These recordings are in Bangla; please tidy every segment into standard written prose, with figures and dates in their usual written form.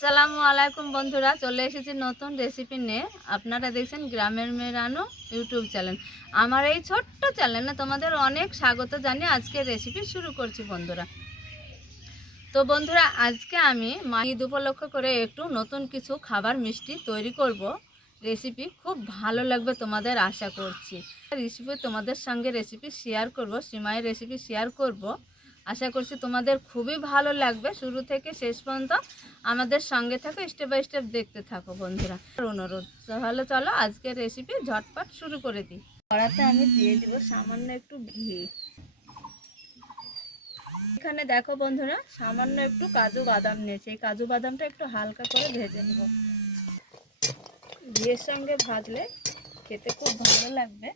আসসালামু আলাইকুম বন্ধুরা, চলে এসেছি নতুন রেসিপি নিয়ে। আপনারা দেখছেন গ্রামের মেয়ে রানু ইউটিউব চ্যানেল। আমার এই ছোট্ট চ্যানেলে তোমাদের অনেক স্বাগত জানিয়ে আজকে রেসিপি শুরু করছি বন্ধুরা। তো বন্ধুরা, আজকে আমি ঈদ উপলক্ষ করে একটু নতুন কিছু খাবার মিষ্টি তৈরি করব। রেসিপি খুব ভালো লাগবে তোমাদের, আশা করছি। তোমাদের সঙ্গে রেসিপি শেয়ার করব, সিমাইয়ের রেসিপি শেয়ার করব। আশা করছি তোমাদের খুবই ভালো লাগবে। শুরু থেকে শেষ পর্যন্ত আমাদের সঙ্গে থাকো, স্টেপ বাই স্টেপ দেখতে থাকো বন্ধুরা। অনুরোধ, তাহলে চলো আজকের রেসিপি ঝটপট শুরু করে দিই। কড়াতে আমি দিয়ে দিব সামান্য একটু ঘি। এখানে দেখো বন্ধুরা, সামান্য একটু কাজু বাদাম নিয়েছি। এই কাজু বাদামটা একটু হালকা করে ভেজে নেব। ঘিয়ের সঙ্গে ভাজলে খেতে খুব ভালো লাগবে।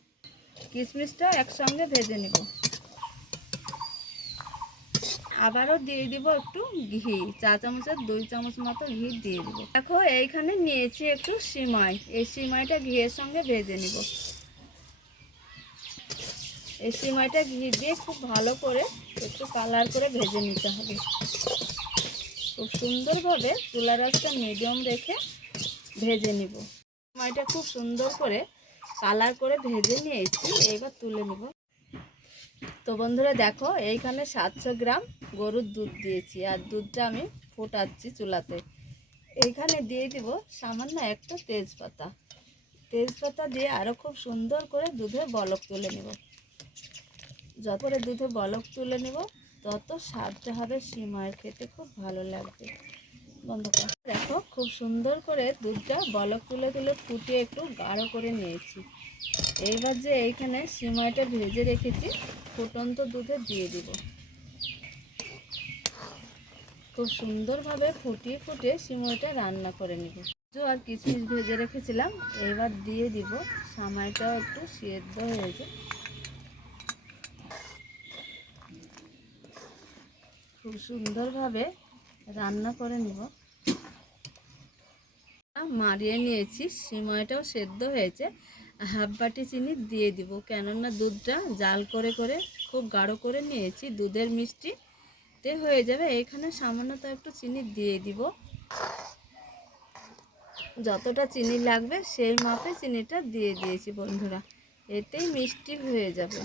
কিশমিশটা একসঙ্গে ভেজে নেব। আবারও দিয়ে দিব একটু ঘি, চা চামচের 2 চামচ মতো ঘি দিয়ে দিব। দেখো এইখানে নিয়েছি একটু সিমাই। এই সিমাইটা ঘিয়ের সঙ্গে ভেজে নিব। এই সিমাইটা ঘি দিয়ে খুব ভালো করে একটু কালার করে ভেজে নিতে হবে। খুব সুন্দরভাবে চুলার আঁচটা মিডিয়াম রেখে ভেজে নিব। সিমাইটা খুব সুন্দর করে কালার করে ভেজে নিয়েছি, এবার তুলে নিব। তো বন্ধুরা দেখো, এইখানে 700 গ্রাম গরুর দুধ দিয়েছি, আর দুধটা আমি ফোটাচ্ছি চুলাতে। এইখানে দিয়ে দিব সামান্য একটা তেজপাতা। তেজপাতা দিয়ে আরও খুব সুন্দর করে দুধে বলক তুলে নেব। যত করে দুধে বলক তুলে নেব তত স্বাদটা হবে সিমাইয়ের, খেতে খুব ভালো লাগবে। বন্ধ করে দেখো, খুব সুন্দর করে দুধটা বলক তুলে তুলে ফুটিয়ে একটু গাঢ় করে নিয়েছি। এইবার যে এইখানে সিমাইটা ভেজে রেখেছি ফুটন্ত দুধে দিয়ে দিব। খুব সুন্দরভাবে ফুটিয়ে ফুটিয়ে সিমাইটা রান্না করে নিব। আর কিশমিশ ভেজে রেখেছিলাম, এবার দিয়ে দিব। সিমাইটাও একটু সেদ্ধ হয়েছে, খুব সুন্দরভাবে রান্না করে নিব। মারিয়ে নিয়েছি, সিমাইটাও সেদ্ধ হয়েছে। হাফ বাটি চিনি দিয়ে দিব, কেননা দুধটা জাল করে করে খুব গাঢ় করে নিয়েছি। দুধের মিষ্টিতে হয়ে যাবে। এখানে সামান্যত একটু চিনি দিয়ে দিব। যতটা চিনি লাগবে সেই মাপে চিনিটা দিয়ে দিয়েছি বন্ধুরা, এতেই মিষ্টি হয়ে যাবে।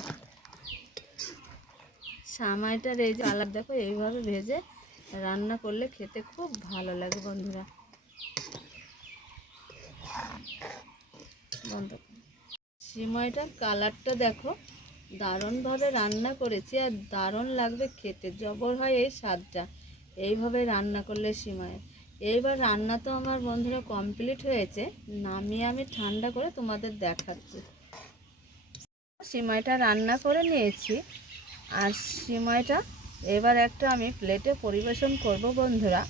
সিমাইটার এই যে কালার দেখো, এইভাবে ভেজে রান্না করলে খেতে খুব ভালো লাগে বন্ধুরা। বন্ধ। সিমাইটার কালারটা দেখো, দারুণভাবে রান্না করেছি, আর দারুণ লাগবে খেতে, জবর হয় এই স্বাদটা এইভাবে রান্না করলে সিমাই। এইবার রান্না তো আমার বন্ধুরা কমপ্লিট হয়েছে, নামিয়ে আমি ঠান্ডা করে তোমাদের দেখাচ্ছি। সিমাইটা রান্না করে নিয়েছি, আর সিমাইটা এবার একটা আমি প্লেটে পরিবেশন করব বন্ধুরা।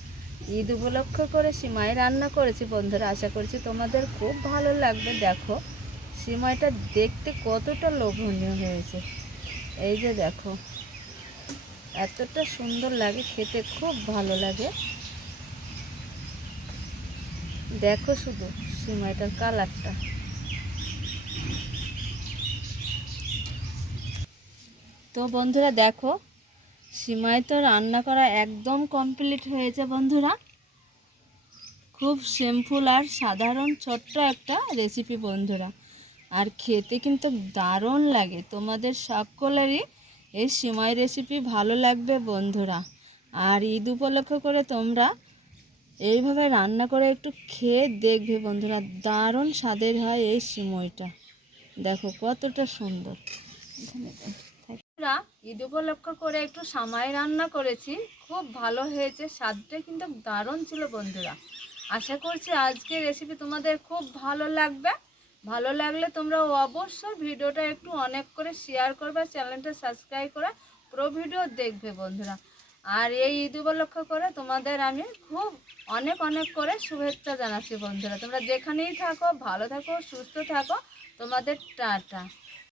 ঈদ উপলক্ষ করে সিমাই রান্না করেছি বন্ধুরা, আশা করছি তোমাদের খুব ভালো লাগবে। দেখো সিমাইটা দেখতে কতটা লোভনীয় হয়েছে। এই যে দেখো, এতটা সুন্দর লাগে খেতে, খুব ভালো লাগে। দেখো শুধু সিমাইটার কালারটা। তো বন্ধুরা দেখো, সিমাই তো রান্না করা একদম কমপ্লিট হয়েছে বন্ধুরা। খুব সিম্পল আর সাধারণ ছোট্ট একটা রেসিপি বন্ধুরা, আর খেতে কিন্তু দারুণ লাগে। তোমাদের সকলেরই এই সিমাই রেসিপি ভালো লাগবে বন্ধুরা। আর ঈদ উপলক্ষ করে তোমরা এইভাবে রান্না করে একটু খেয়ে দেখবে বন্ধুরা, দারুণ স্বাদের হয় এই সিমাইটা। দেখো কতটা সুন্দর। ঈদ উপলক্ষ করে একটু সিমাই রান্না করেছি, খুব ভালো হয়েছে, স্বাদটা কিন্তু দারুণ ছিল বন্ধুরা। আশা করছি আজকের রেসিপি তোমাদের খুব ভালো লাগবে। ভালো লাগলে তোমরা অবশ্যই ভিডিওটা একটু অনেক করে শেয়ার করবে, চ্যানেলটা সাবস্ক্রাইব করে পুরো ভিডিও দেখবে বন্ধুরা। আর এই ঈদ উপলক্ষ করে তোমাদের আমি খুব অনেক অনেক করে শুভেচ্ছা জানাচ্ছি বন্ধুরা। তোমরা যেখানেই থাকো ভালো থাকো, সুস্থ থাকো। তোমাদের টাটা।